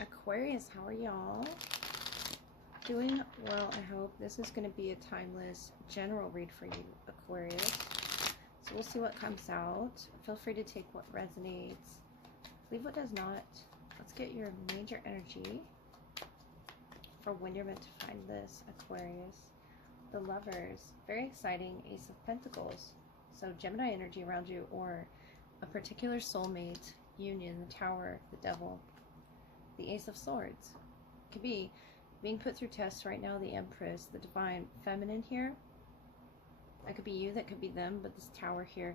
Aquarius, how are y'all? Doing well, I hope. This is going to be a timeless general read for you, Aquarius. So we'll see what comes out. Feel free to take what resonates. Leave what does not. Let's get your major energy for when you're meant to find this, Aquarius. The Lovers. Very exciting. Ace of Pentacles. So Gemini energy around you, or a particular soulmate union, the Tower, the Devil. The Ace of Swords. Could be being put through tests right now, the Empress, the Divine Feminine here. That could be you, that could be them, but this Tower here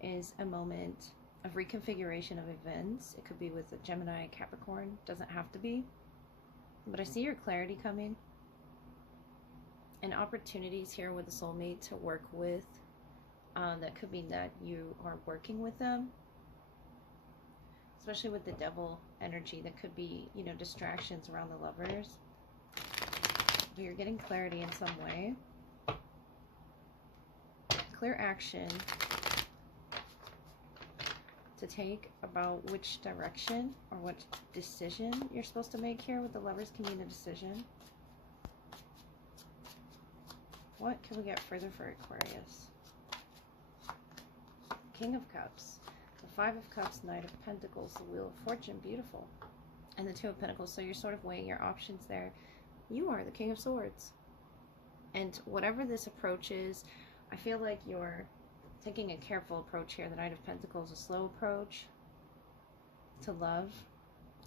is a moment of reconfiguration of events. It could be with a Gemini, Capricorn, doesn't have to be. But I see your clarity coming. And opportunities here with a soulmate to work with. That could mean that you are working with them. Especially with the Devil energy, that could be, you know, distractions around the Lovers. You're getting clarity in some way. Clear action to take about which direction or what decision you're supposed to make here with the Lovers. Can mean a decision. What can we get further for Aquarius? King of Cups. The Five of Cups, Knight of Pentacles, the Wheel of Fortune, beautiful. And the Two of Pentacles, so you're sort of weighing your options there. You are the King of Swords. And whatever this approach is, I feel like you're taking a careful approach here. The Knight of Pentacles, a slow approach to love.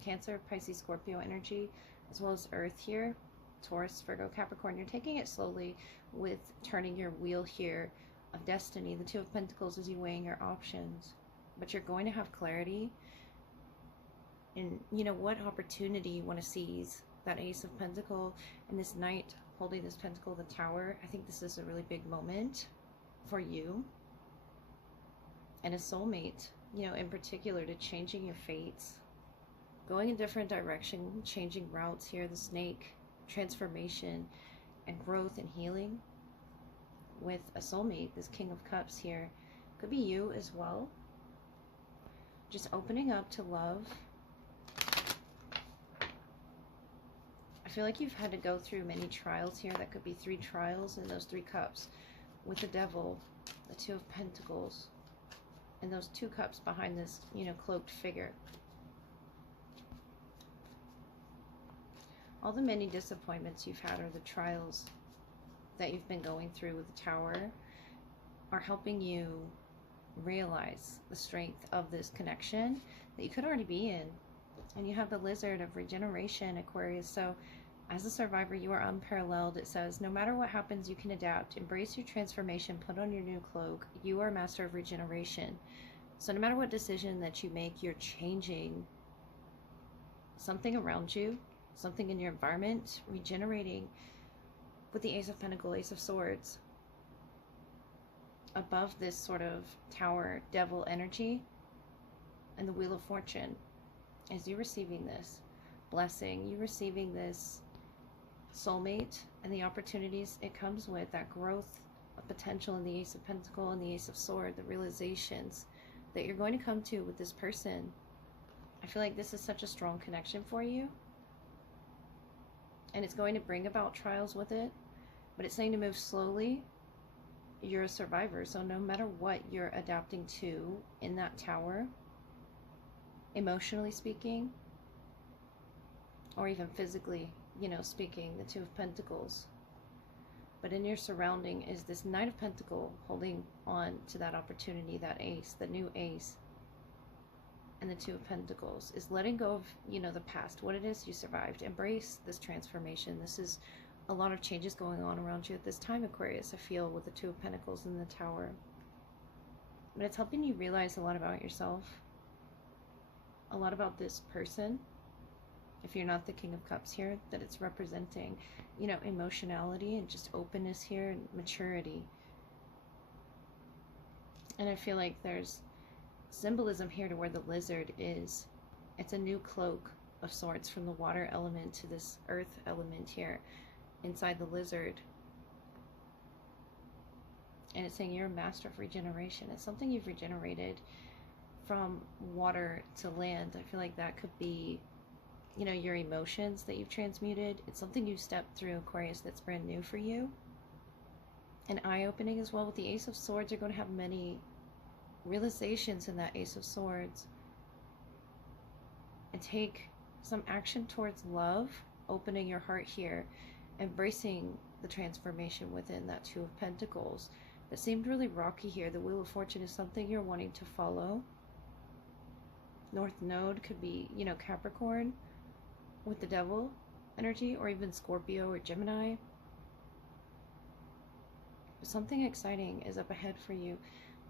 Cancer, Pisces, Scorpio energy, as well as Earth here. Taurus, Virgo, Capricorn. You're taking it slowly with turning your wheel here of destiny. The Two of Pentacles is you weighing your options. But you're going to have clarity in, you know, what opportunity you want to seize. That Ace of Pentacle and this Knight holding this Pentacle, the Tower. I think this is a really big moment for you. And a soulmate, you know, in particular, to changing your fates. Going a different direction, changing routes here. The Snake, transformation and growth and healing. With a soulmate, this King of Cups here. Could be you as well. Just opening up to love. I feel like you've had to go through many trials here. That could be 3 trials in those 3 cups. With the Devil, the Two of Pentacles, and those 2 cups behind this, you know, cloaked figure. All the many disappointments you've had, or the trials that you've been going through with the Tower, are helping you realize the strength of this connection that you could already be in. And you have the Lizard of regeneration, Aquarius. So as a survivor, you are unparalleled. It says, no matter what happens, you can adapt. Embrace your transformation. Put on your new cloak. You are a master of regeneration. So no matter what decision that you make, you're changing something around you, something in your environment, regenerating. With the Ace of Pentacles, Ace of Swords, above this sort of Tower, Devil energy, and the Wheel of Fortune, as you receiving this blessing, you receiving this soulmate, and the opportunities it comes with, that growth of potential in the Ace of Pentacles and the Ace of Swords, the realizations that you're going to come to with this person. I feel like this is such a strong connection for you, and it's going to bring about trials with it, but it's saying to move slowly. You're a survivor, so no matter what you're adapting to in that Tower, emotionally speaking, or even physically, you know, speaking, the Two of Pentacles. But in your surrounding is this Knight of Pentacles holding on to that opportunity, that Ace, the new Ace. And the Two of Pentacles is letting go of, you know, the past, what it is you survived. Embrace this transformation. This is a lot of changes going on around you at this time, Aquarius, I feel, with the Two of Pentacles and the Tower. But it's helping you realize a lot about yourself, a lot about this person. If you're not the King of Cups here, that it's representing, you know, emotionality and just openness here and maturity. And I feel like there's symbolism here to where the Lizard is. It's a new cloak of sorts from the water element to this earth element here inside the Lizard. And it's saying you're a master of regeneration. It's something you've regenerated from water to land. I feel like that could be you know, your emotions that you've transmuted. It's something you stepped through, Aquarius, that's brand new for you. And eye-opening as well. With the Ace of Swords, you're going to have many realizations in that Ace of Swords. And take some action towards love, opening your heart here, embracing the transformation within that Two of Pentacles. That seemed really rocky here. The Wheel of Fortune is something you're wanting to follow. North Node could be, you know, Capricorn with the Devil energy, or even Scorpio or Gemini. Something exciting is up ahead for you,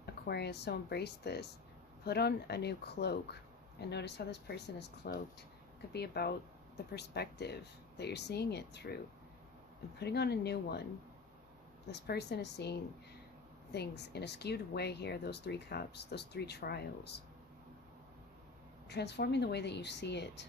Aquarius, so embrace this. Put on a new cloak and notice how this person is cloaked. It could be about the perspective that you're seeing it through. And putting on a new one, this person is seeing things in a skewed way here. Those 3 cups, those 3 trials. Transforming the way that you see it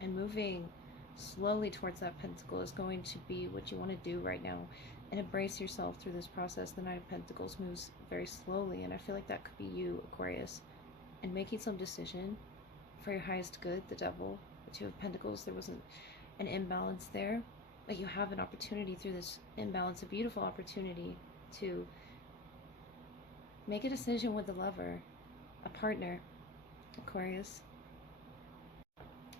and moving slowly towards that pentacle is going to be what you want to do right now. And embrace yourself through this process. The Knight of Pentacles moves very slowly, and I feel like that could be you, Aquarius, and making some decision for your highest good. The Devil, the Two of Pentacles, there wasn't an imbalance there, but you have an opportunity through this imbalance, a beautiful opportunity to make a decision with a lover, a partner, Aquarius.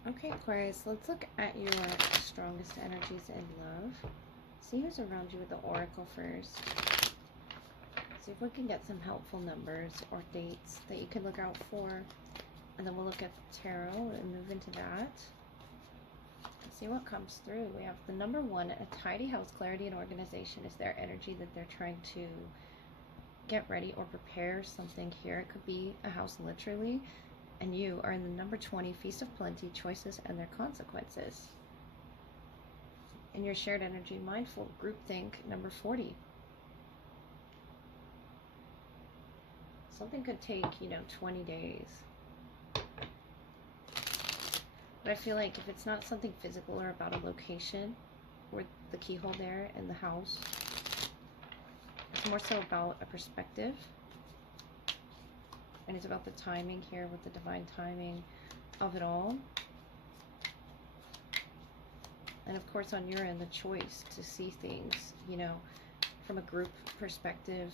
Okay, Aquarius, let's look at your strongest energies in love. See who's around you with the Oracle first. See if we can get some helpful numbers or dates that you can look out for. And then we'll look at the tarot and move into that. See what comes through. We have the number 1, a tidy house, clarity and organization is their energy that they're trying to get ready or prepare something here. It could be a house literally. And you are in the number 20, feast of plenty, choices and their consequences. In your shared energy, mindful, groupthink, number 40. Something could take, you know, 20 days. But I feel like if it's not something physical or about a location, or the keyhole there in the house, it's more so about a perspective. And it's about the timing here, with the divine timing of it all. And of course on your end, the choice to see things, you know, from a group perspective.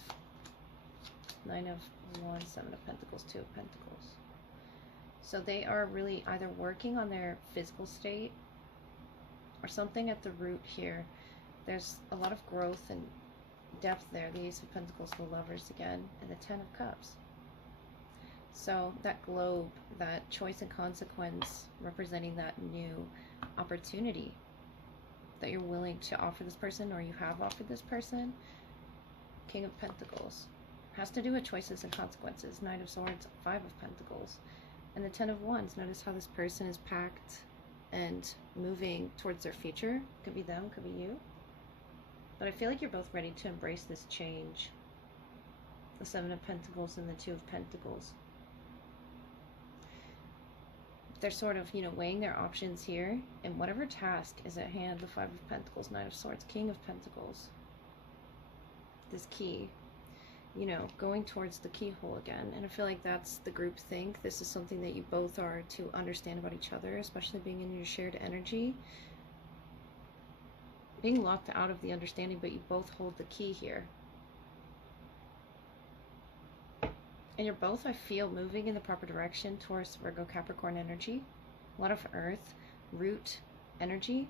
9 of Wands, 7 of Pentacles, 2 of Pentacles. So they are really either working on their physical state or something at the root here. There's a lot of growth and depth there. The Ace of Pentacles, the Lovers again, and the 10 of Cups. So that globe, that choice and consequence, representing that new opportunity that you're willing to offer this person, or you have offered this person. King of Pentacles has to do with choices and consequences. 9 of Swords, 5 of Pentacles, and the 10 of Wands. Notice how this person is packed and moving towards their future. Could be them, could be you. But I feel like you're both ready to embrace this change. The 7 of Pentacles and the 2 of Pentacles. They're sort of, you know, weighing their options here, and whatever task is at hand. The 5 of Pentacles, 9 of Swords, King of Pentacles. This key, you know, going towards the keyhole again. And I feel like that's the group think. This is something that you both are to understand about each other, especially being in your shared energy. Being locked out of the understanding, but you both hold the key here. And you're both, I feel, moving in the proper direction towards Virgo, Capricorn energy. A lot of earth, root energy.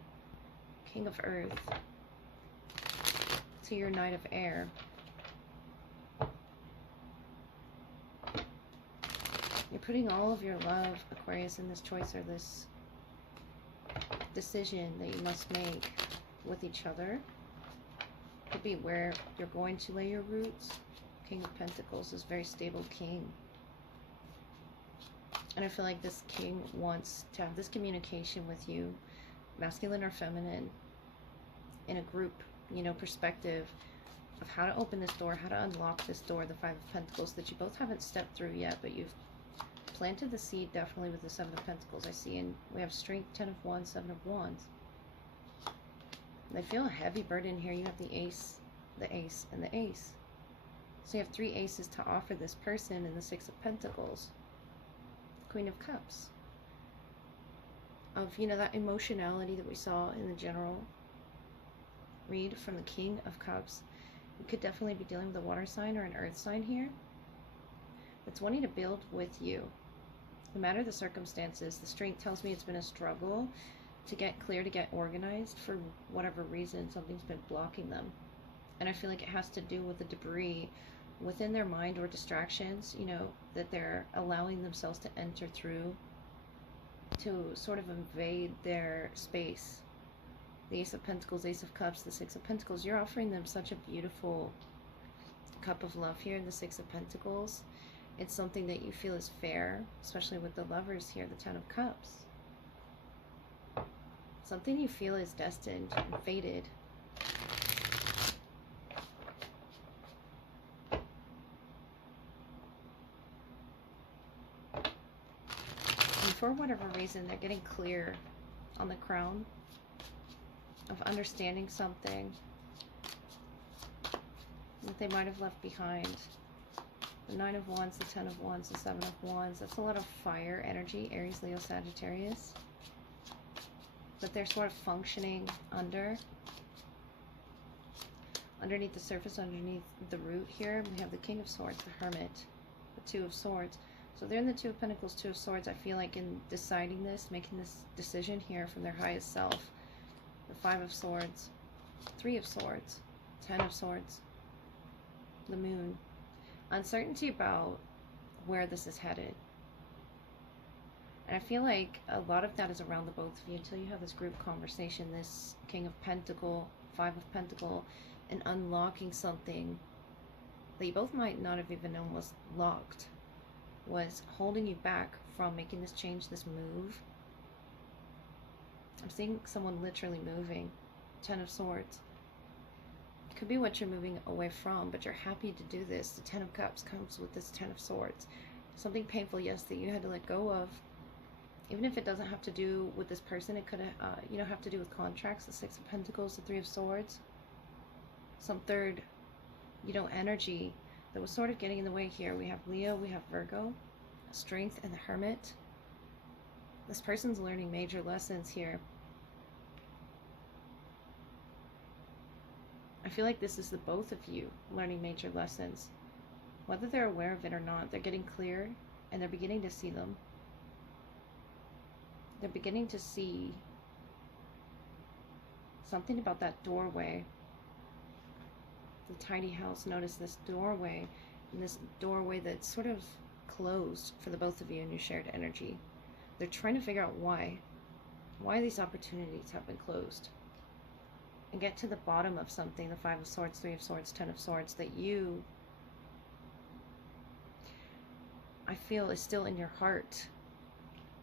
King of Earth. To your Knight of Air. You're putting all of your love, Aquarius, in this choice or this decision that you must make with each other. Could be where you're going to lay your roots. King of Pentacles is very stable king. And I feel like this king wants to have this communication with you, masculine or feminine, in a group, you know, perspective of how to open this door, how to unlock this door, the 5 of Pentacles, that you both haven't stepped through yet, but you've planted the seed definitely with the 7 of Pentacles, I see. And we have Strength, 10 of Wands, 7 of Wands. And I feel a heavy burden here. You have the Ace, and the Ace. So you have 3 aces to offer this person, and the 6 of Pentacles. Queen of Cups. of, that emotionality that we saw in the general read from the King of Cups. You could definitely be dealing with a water sign or an earth sign here that's wanting to build with you. No matter the circumstances, the strength tells me it's been a struggle to get clear, to get organized. For whatever reason, something's been blocking them. And I feel like it has to do with the debris within their mind or distractions, that they're allowing themselves to enter through to sort of invade their space. The Ace of Pentacles, Ace of Cups, the Six of Pentacles. You're offering them such a beautiful cup of love here in the Six of Pentacles. It's something that you feel is fair, especially with the Lovers here, the Ten of Cups. Something you feel is destined and fated. And for whatever reason, they're getting clear on the Crown of understanding something that they might have left behind. The Nine of Wands, the Ten of Wands, the Seven of Wands. That's a lot of fire energy, Aries, Leo, Sagittarius. But they're sort of functioning underneath the surface, underneath the root here. We have the King of Swords, the Hermit, the Two of Swords. So they're in the Two of Pentacles, Two of Swords. I feel like in deciding this, making this decision here from their highest self. The Five of Swords, Three of Swords, Ten of Swords, the Moon. Uncertainty about where this is headed. And I feel like a lot of that is around the both of you until you have this group conversation, this King of Pentacle, Five of Pentacle, and unlocking something that you both might not have even known was locked, was holding you back from making this change, this move. I'm seeing someone literally moving. Ten of Swords. Could be what you're moving away from, but you're happy to do this. The Ten of Cups comes with this Ten of Swords. Something painful, yes, that you had to let go of. Even if it doesn't have to do with this person, it could have to do with contracts. The Six of Pentacles, the Three of Swords. Some third, energy that was sort of getting in the way here. We have Leo, we have Virgo, Strength, and the Hermit. This person's learning major lessons here. I feel like this is the both of you learning major lessons. Whether they're aware of it or not, they're getting clear and they're beginning to see them. They're beginning to see something about that doorway. The tiny house, notice this doorway, and this doorway that's sort of closed for the both of you in your shared energy. They're trying to figure out why these opportunities have been closed. And get to the bottom of something, the Five of Swords, Three of Swords, Ten of Swords, that you, I feel, is still in your heart.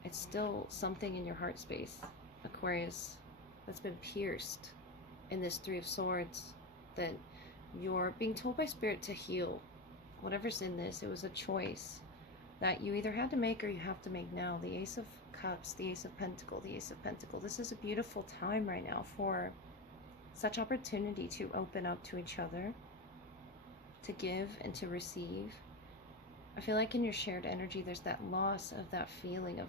It's still something in your heart space, Aquarius, that's been pierced in this Three of Swords, that you're being told by Spirit to heal. Whatever's in this, it was a choice that you either had to make or you have to make now. The Ace of Cups, the Ace of Pentacle, the Ace of Pentacle. This is a beautiful time right now for such opportunity to open up to each other, to give and to receive. I feel like in your shared energy, there's that loss of that feeling of,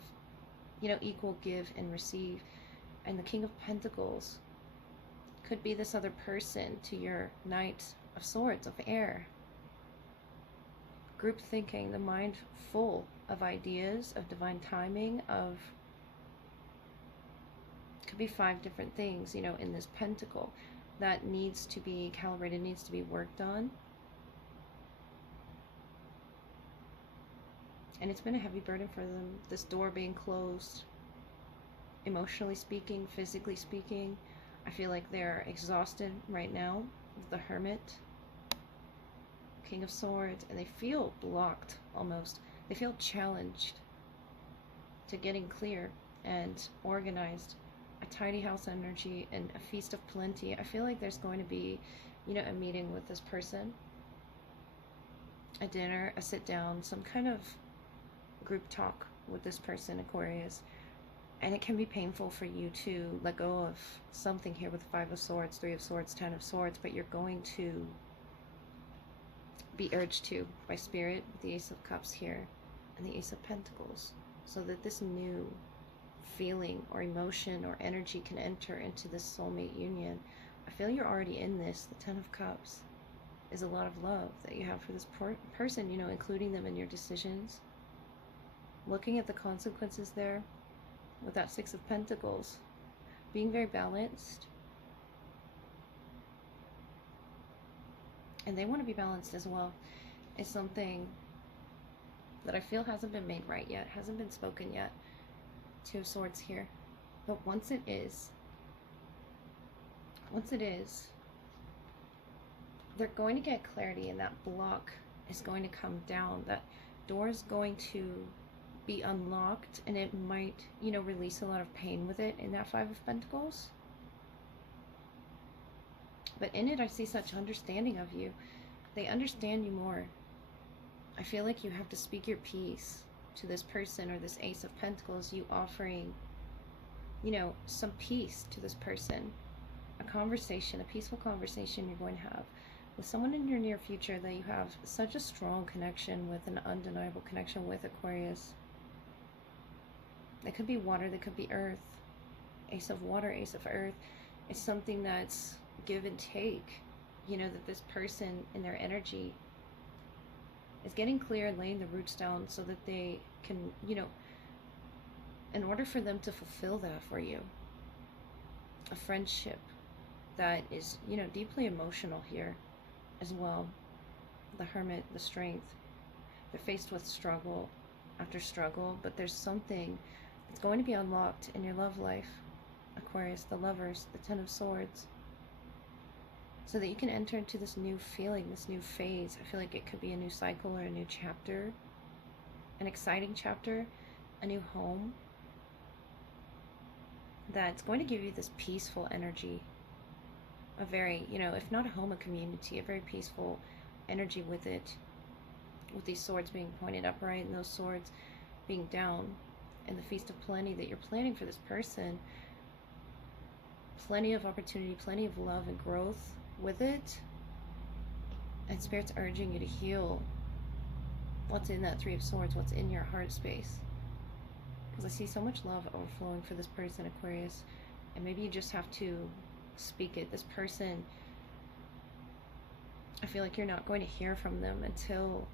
equal give and receive. And the King of Pentacles could be this other person to your Knight of Swords, of air. Group thinking, the mind full of ideas, of divine timing, of, could be 5 different things, in this pentacle that needs to be calibrated, needs to be worked on. And it's been a heavy burden for them, this door being closed, emotionally speaking, physically speaking. I feel like they're exhausted right now with the Hermit, King of Swords, and they feel blocked almost. They feel challenged to getting clear and organized. A tidy house energy and a feast of plenty. I feel like there's going to be, a meeting with this person, a dinner, a sit down, some kind of group talk with this person, Aquarius. And it can be painful for you to let go of something here with Five of Swords, Three of Swords, Ten of Swords, but you're going to be urged to by Spirit with the Ace of Cups here and the Ace of Pentacles, so that this new feeling or emotion or energy can enter into this soulmate union. I feel you're already in this. The Ten of Cups is a lot of love that you have for this person, you know, including them in your decisions. Looking at the consequences there with that Six of Pentacles, being very balanced. And they want to be balanced as well. It's something that I feel hasn't been made right yet, hasn't been spoken yet. Two of Swords here. But once it is, they're going to get clarity, and that block is going to come down. That door is going to be unlocked, and it might, you know, release a lot of pain with it in that Five of Pentacles. But in it, I see such understanding of you. They understand you more. I feel like you have to speak your piece to this person or this Ace of Pentacles, you offering, you know, some peace to this person. A conversation, a peaceful conversation you're going to have with someone in your near future that you have such a strong connection with, an undeniable connection with, Aquarius. It could be water, that could be earth. Ace of water, Ace of earth. It's something that's give and take, you know, that this person in their energy is getting clear and laying the roots down so that they can, you know, in order for them to fulfill that for you, a friendship that is, you know, deeply emotional here as well. The Hermit, the Strength. They're faced with struggle after struggle, but there's something that's going to be unlocked in your love life, Aquarius. The Lovers, the Ten of Swords. So that you can enter into this new feeling, this new phase. I feel like it could be a new cycle or a new chapter, an exciting chapter, a new home that's going to give you this peaceful energy. A very, you know, if not a home, a community, a very peaceful energy with it. With these swords being pointed upright and those swords being down. And the Feast of Plenty that you're planning for this person. Plenty of opportunity, plenty of love and growth with it. And Spirit's urging you to heal what's in that Three of Swords, what's in your heart space. Because I see so much love overflowing for this person, Aquarius. And maybe you just have to speak it. This person, I feel like you're not going to hear from them until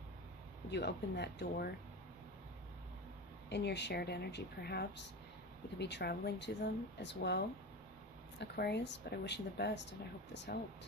you open that door in your shared energy, perhaps. You could be traveling to them as well, Aquarius, but I wish you the best, and I hope this helped.